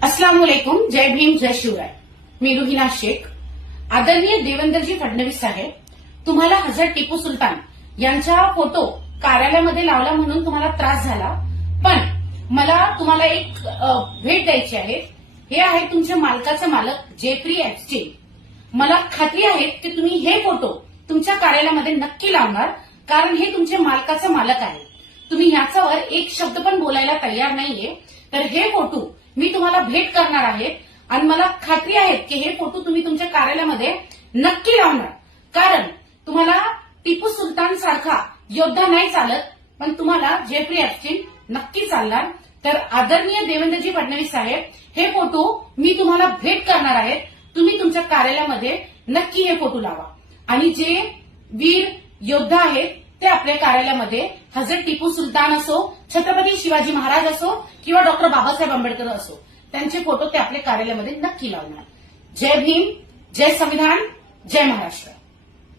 अस्सलाम वालेकुम, जय भीम, जय शिवराय. मी रुहिना शेख. आदरणीय देवेंद्रजी फडणवीस साहेब, तुम्हाला हजरत टिपू सुलतान यांचा फोटो कार्यालयामध्ये लावला म्हणून तुम्हाला त्रास झाला, पण मला तुम्हाला एक भेट द्यायची आहे. हे आहे तुमच्या मालकाचा मालक जेफ्री एप्स्टीन. मला खात्री आहे की तुम्ही हे फोटो तुमच्या कार्यालयामध्ये नक्की लावणार, कारण हे तुमच्या मालकाचा मालक आहे. तुम्ही ह्याच्यावर एक शब्द पण बोलायला तयार नाहीये. तर हे फोटो मी तुम्हाला भेट करणार आहे आणि मला खात्री आहे की हे फोटो तुम्ही तुमच्या कार्यालयामध्ये नक्की लावणार, कारण तुम्हाला टिपू सुलतान सारखा योद्धा नाही चालत, पण तुम्हाला जेफ्री एप्स्टीन नक्की चालणार. तर आदरणीय देवेंद्रजी फडणवीस साहेब, हे फोटो मी तुम्हाला भेट करणार आहे. तुम्ही तुमच्या कार्यालयामध्ये नक्की हे फोटो लावा आणि जे वीर योद्धा आहेत ते आपल्या कार्यालयामध्ये हजरत टिपू सुलतान असो, छत्रपती शिवाजी महाराज असो किंवा डॉक्टर बाबासाहेब आंबेडकर असो, त्यांचे फोटो ते आपल्या कार्यालयामध्ये नक्की लावणार. जय भीम, जय संविधान, जय महाराष्ट्र.